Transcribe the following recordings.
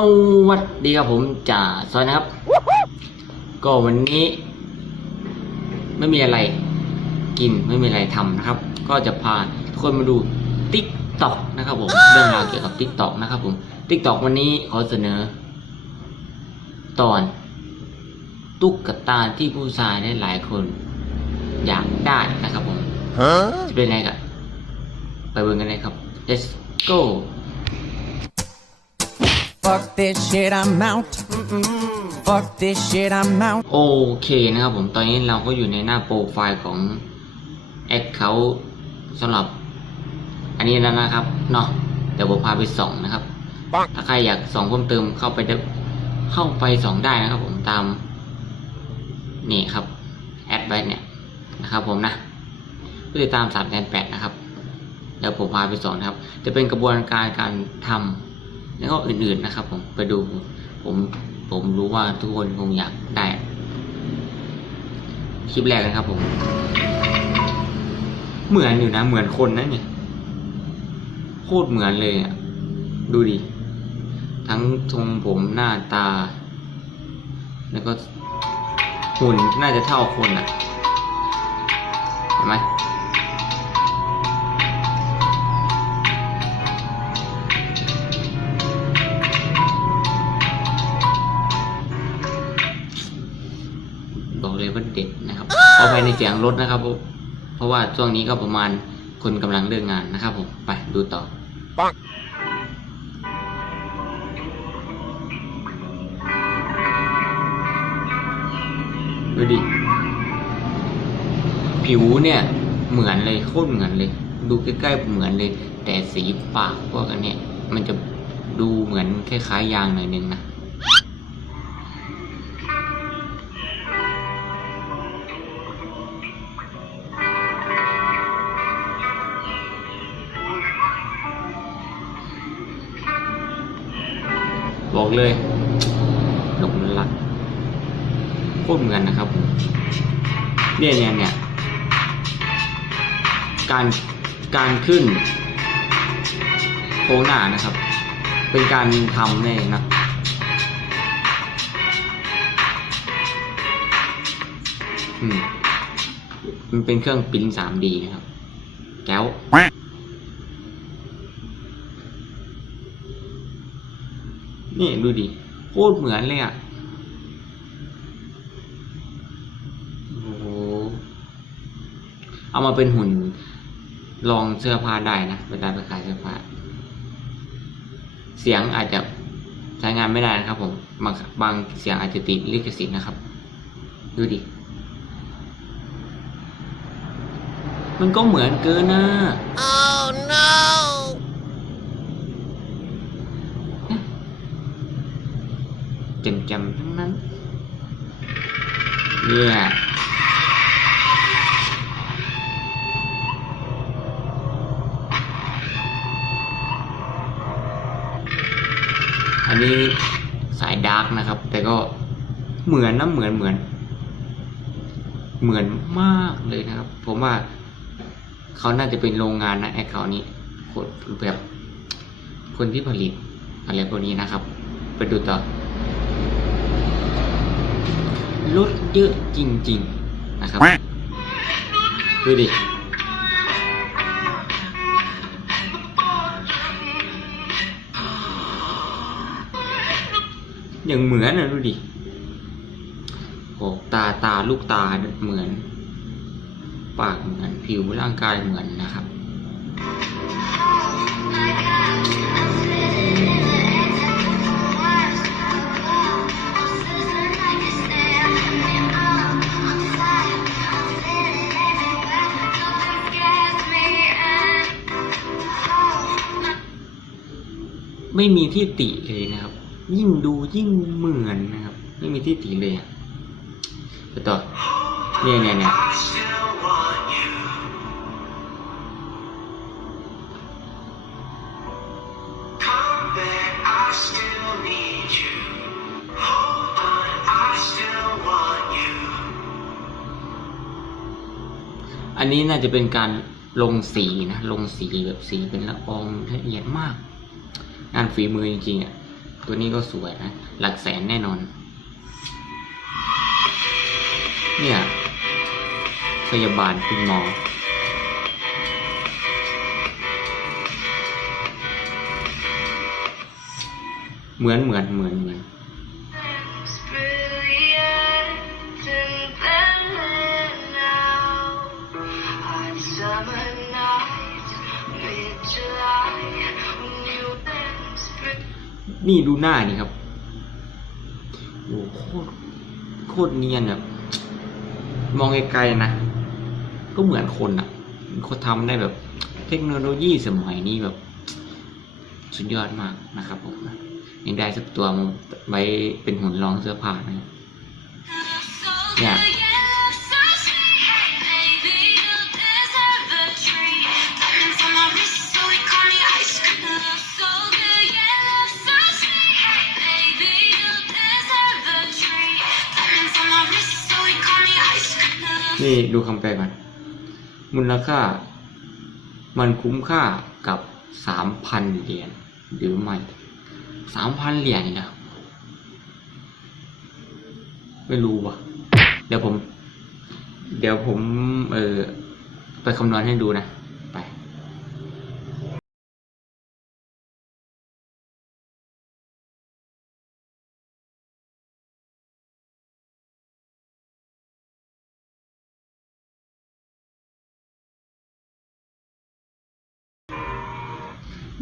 สวัสดีครับผมจ่าซอยนะครับ ก็วันนี้ ไม่มีอะไรกินไม่มีอะไรทำนะครับ ก็จะพาทุกคนมาดู t ิ k t o k นะครับผมเรื่องราวเกี่ยวกับ t ิ k t o k นะครับผม t ิ k t o k วันนี้ขอเสนอ ตอน ตุ๊กตาที่ผู้ชายได้หลายคน อยากได้นะครับผมจะเป็นไงกันไปเบิ่งกันเลยครับ let's go Fuck this shit, I'm out. Fuck this shit, I'm out. โอเคนะครับผมตอนนี้เราก็อยู่ในหน้าโปรไฟล์ของแอคเคาท์สำหรับ อันนี้แล้วนะครับเนาะเดี๋ยวผมพาไปส่องนะครับ ถ้าใครอยากส่องเพิ่มเติมเข้าไปได้เข้าไปส่องได้นะครับ ผมตาม นี่ครับแอดไว้เนี่ยนะครับผมนะผู้ติดตามสามแสนแปดนะครับเดี๋ยวผมพาไปส่องนะครับ จะเป็นกระบวนการการทำ แล้วก็อื่นๆนะครับ ผมไปดูผมผมรู้ว่าทุกคนคงอยากได้ คลิปแรกนะครับผม เหมือนอยู่นะ เหมือนคนนะเนี่ยโคตรเหมือนเลยอะดูดิ ทั้งทรงผมหน้าตา แล้วก็หุ่นน่าจะเท่าคนอะเห็นไหม นะครับขอภายในเสียงรถนะครับ เพราะว่าช่วงนี้ก็ประมาณคนกำลังเลิกงานนะครับผมไปดูต่อดูดิ ผิวเนี่ยเหมือนเลยโคตรเหมือนเลย ดูใกล้ๆเหมือนเลย แต่สีปากพวกอันเนี้ยมันจะดูเหมือนคล้ายๆยางหน่อยนึงนะ บอกเลยหลงรักโคตรเหมือนนะครับผมเนี่ยเนี่ยเนี่ยการการขึ้นโค้งหน้านะครับ เป็นการทำเนี่ยนะอืมมันเป็นเครื่องปริ้น 3D นะครับแก้ว นี่ดูดิโคตรเหมือนเลยอะโอ้โหเอามาเป็นหุ่นลองเสื้อผ้าได้นะเวลาไปขายเสื้อผ้าเสียงอาจจะใช้งานไม่ได้นะครับ ผมบางบางเสียงอาจจะติดลิขสิทธิ์นะครับ ดูดิมันก็เหมือนเกินนะ Oh no! จำจำๆทั้งนั้นเนี่ยอันนี้สายดาร์กนะครับ แต่ก็เหมือนนะเหมือนเหมือน เหมือนมากเลยนะครับ ผมว่าเขาน่าจะเป็นโรงงานนะไอ้เขานี้คนแบบคนที่ผลิตอะไรพวกนี้นะครับ ไปดูต่อ ลดเยอะจริง ๆ นะครับ ดูดิ อย่างเหมือนนะดูดิโอ้ตาตาลูกตาเหมือน ปากเหมือนผิวร่างกายเหมือนนะครับ ไม่มีที่ติเลยนะครับ ยิ่งดูยิ่งเหมือนนะครับ ไม่มีที่ติเลยอะไปต่อเนี่ยเนี่ยเนี่ยอันนี้น่าจะเป็นการลงสีนะ ลงสีแบบสีเป็นละอองละเอียดมาก งานฝีมือจริงๆอะ ตัวนี้ก็สวยนะ หลักแสนแน่นอน เนี่ย พยาบาลคุณหมอเหมือนเหมือนเหมือนเหมือน นี่ดูหน้านี่ครับโอ้โหโคตรโคตรเนียนแบบมองไกลๆนะ ก็เหมือนคนอะเขาทำได้แบบ เทคโนโลยีสมัยนี้แบบ สุดยอดมากนะครับผมยังได้สักตัวไว้เป็นหุ่นรองเสื้อผ้านะครับ ดูคำแปลก่อน มูลค่า มันคุ้มค่ากับสามพันเหรียญหรือไม่สามพันเหรียญนี่นะไม่รู้ว่ะ เดี๋ยวผม เดี๋ยวผม เออไปคำนวณให้ดูนะ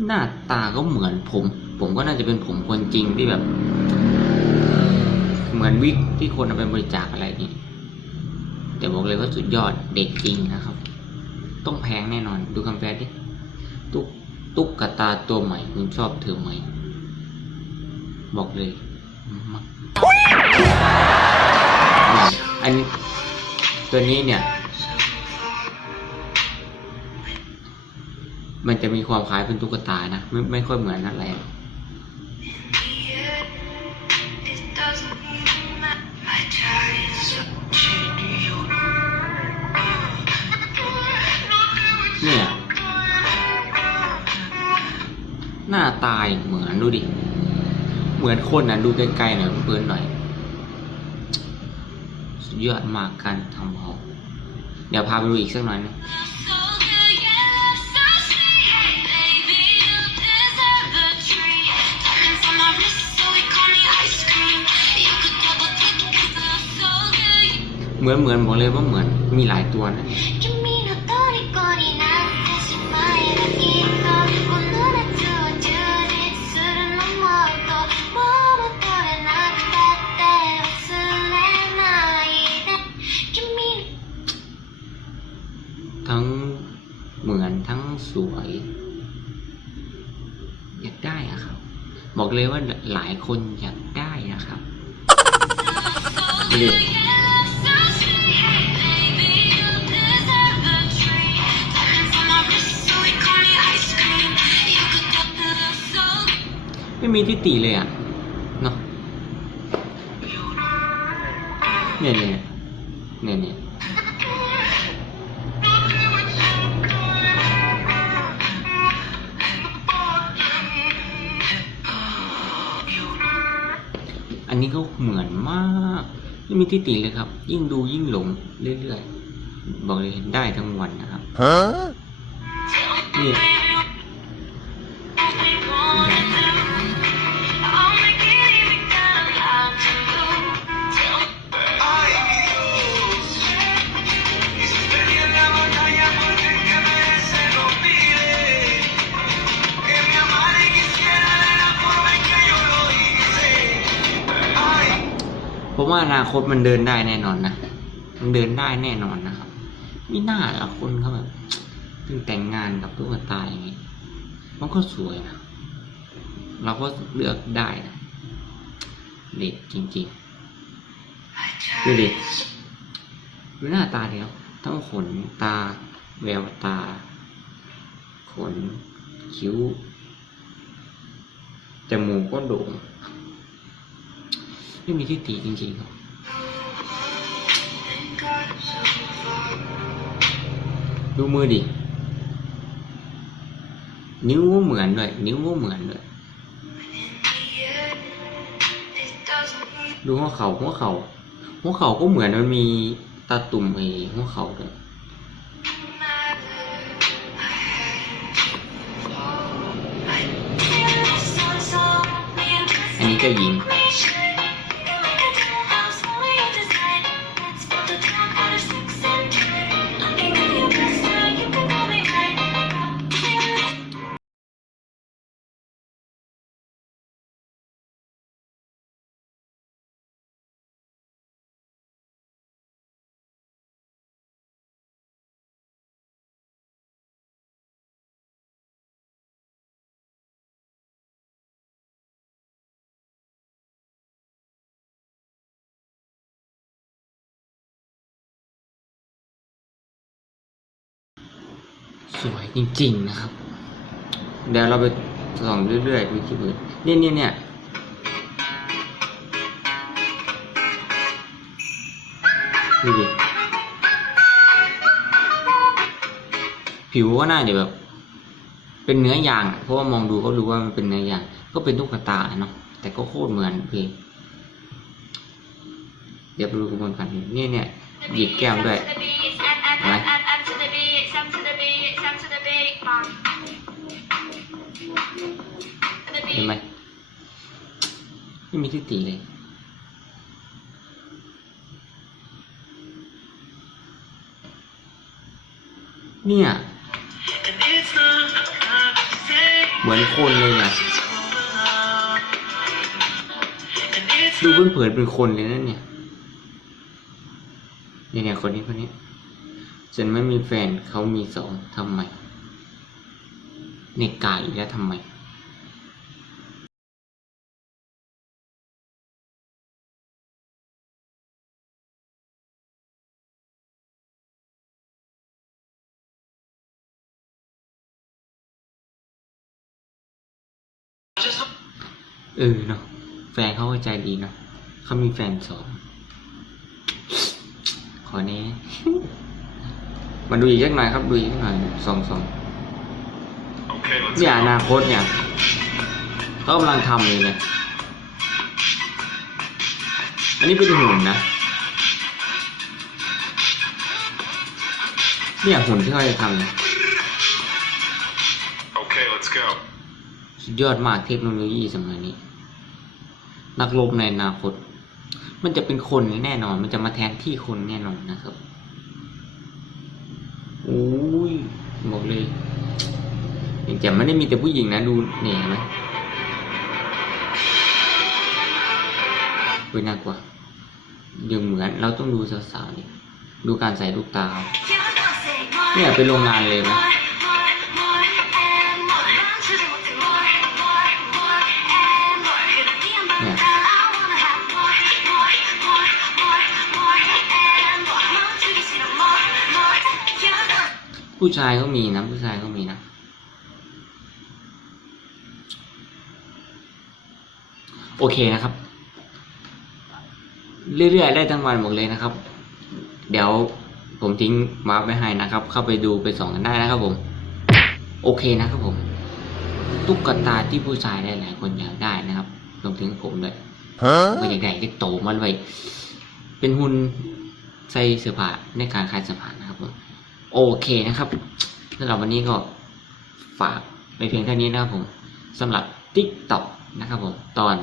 หน้าตาก็เหมือนผม ผมก็น่าจะเป็นผมคนจริงที่แบบ เหมือนวิกที่คนเอาไปบริจาคอะไรนี่แต่บอกเลยว่าสุดยอดเด็กจริงนะครับ ต้องแพงแน่นอน ดูคำแปลดิตุ๊กตุ๊กตาตัวใหม่คุณชอบเธอไหม บอกเลยอันตัวนี้เนี่ย มันจะมีความคล้ายเป็นตุ๊กตานะไม่ไม่ค่อยเหมือนอะไร It doesn't even matter. I tried so to you. เนี่ยหน้าตายเหมือนดูดิ เหมือนคนนะดูไกลๆหน่อยเพื่อนหน่อยสุดยอดมากการทำเขาเดี๋ยวพาไปดูอีกสักหน่อยนะ เหมือนเหมือนบอกเลยว่าเหมือนมีหลายตัวนะทั้งเหมือนทั้งสวย อยากได้อะครับ บอกเลยว่าหลายคนอยากได้อะครับ ไม่มีที่ติเลยอะเนาะเนี่ยเนี่ยเนี่ยเนี่ยอันนี้ก็เหมือนมากไม่มีที่ติเลยครับ ยิ่งดูยิ่งหลงเรื่อยๆบอกเลยได้ทั้งวันนะครับ Huh? นี่ ว่าอนาคตมันเดินได้แน่นอนนะ มันเดินได้แน่นอนนะครับไม่น่าละคนเขาแบบเพิ่งแต่งงานกับตุ๊กตาอย่างนี้ มันก็สวยนะ เราก็เลือกได้นะเด็ดจริงๆดูดิดูหน้าตาเดียวทั้งขนตา แววตา ขน คิ้ว จมูกก็โด่ง ไม่มีที่ติจริงๆครับดูมือดิ นิ้วเหมือนด้วย นิ้วเหมือนด้วย ดูหัวเขาหัวเขาหัวเขาก็เหมือนมันมีตาตุ่มไอ้หัวเข่าด้วยอันนี้ก็หญิง สวยจริงๆนะครับ เดี๋ยวเราไปส่องเรื่อยๆดูคลิปอื่นเนี่ยเนี่ยเนี่ยดูดิผิวก็น่าจะแบบ เป็นเนื้อยาง เพราะว่ามองดูก็รู้ว่ามันเป็นเนื้อยาง ก็เป็นตุ๊กตาเนาะแต่ก็โคตรเหมือนเพลงเดี๋ยวไปดูกระบวนการเนี่ยเนี่ยหยิบแก้มด้วย เห็นไหมไม่มีที่ตีเลยเนี่ยเหมือนคนเลยเนี่ยดูเผินๆเป็นคนเลยนั่นเนี่ยเนี่ยเนี่ยคนนี้คนนี้ฉันไม่มีแฟนเขามีสองทำไม ในกายแล้วทำไมเออเนาะแฟนเขาก็ใจดีเนาะเขามีแฟนสองขอนี้มาดูอีกสักหน่อยครับ ดูอีกสักหน่อยสองสอง เนี่ยอ go. นาคตเนี่ยเขากำลังทำเลยเนี่ยอันนี้เป็นหุ่นนะ เนี่ยหุ่นที่เขาจะทำเนี่ย Okay, let's go. สุดยอดมากเทคโนโลยีสมัยนี้ นักรบในอนาคต มันจะเป็นคนแน่นอน มันจะมาแทนที่คนแน่นอนนะครับโอ้ยบอกเลย อย่างจะไม่ได้มีแต่ผู้หญิงนะดูเนี่ยเห็นไหมเฮ้ยน่ากลัวยังเหมือนเราต้องดูสาวๆนี่ดูการใส่ลูกตาเขาเนี่ยเป็นโรงงานเลยนะเนี่ยผู้ชายก็มีนะ ผู้ชายก็มีนะ โอเคนะครับ เรื่อยๆได้ทั้งวันหมดเลยนะครับ เดี๋ยวผมทิ้งมาร์คไว้ให้นะครับ เข้าไปดูไปส่องกันได้นะครับผม โอเคนะครับผม ตุ๊กตาที่ผู้ชายหลายๆคนอยากได้นะครับรวมถึงผมด้วยก็อยากได้ที่โตมาเลยเป็นหุ่นใส่เสื้อผ้าในการขายเสื้อผ้านะครับผมโอเคนะครับสำหรับวันนี้ก็ฝากไปเพียงเท่านี้นะครับผมสำหรับ t ิ k t o k นะครับผมตอน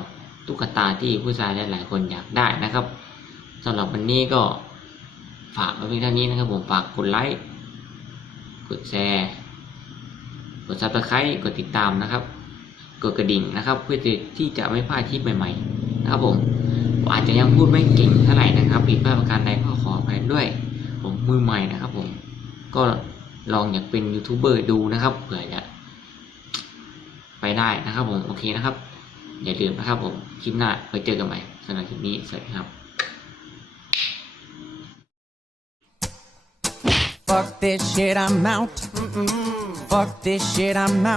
ตุ๊กตาที่ผู้ชายหลายๆคนอยากได้นะครับสำหรับวันนี้ก็ฝากไว้เพียงเท่านี้นะครับผมฝากกดไลค์กดแชร์กดซับสไครต์กดติดตามนะครับ กดกระดิ่งนะครับเพื่อที่จะไม่พลาดคลิปใหม่ๆนะครับผมผมอาจจะยังพูดไม่เก่งเท่าไหร่นะครับผิดพลาดประการใดก็ขออภัยด้วย ผมมือใหม่นะครับผมก็ลองอยากเป็นยูทูบเบอร์ดูนะครับเผื่อจะไปได้นะครับผมโอเคนะครับ อย่าลืมนะครับผม คลิปหน้าไปเจอกันใหม่สำหรับคลิปนี้สวัสดีครับ Fuck this shit, I'm out. Mm-mm. Fuck this shit, I'm out.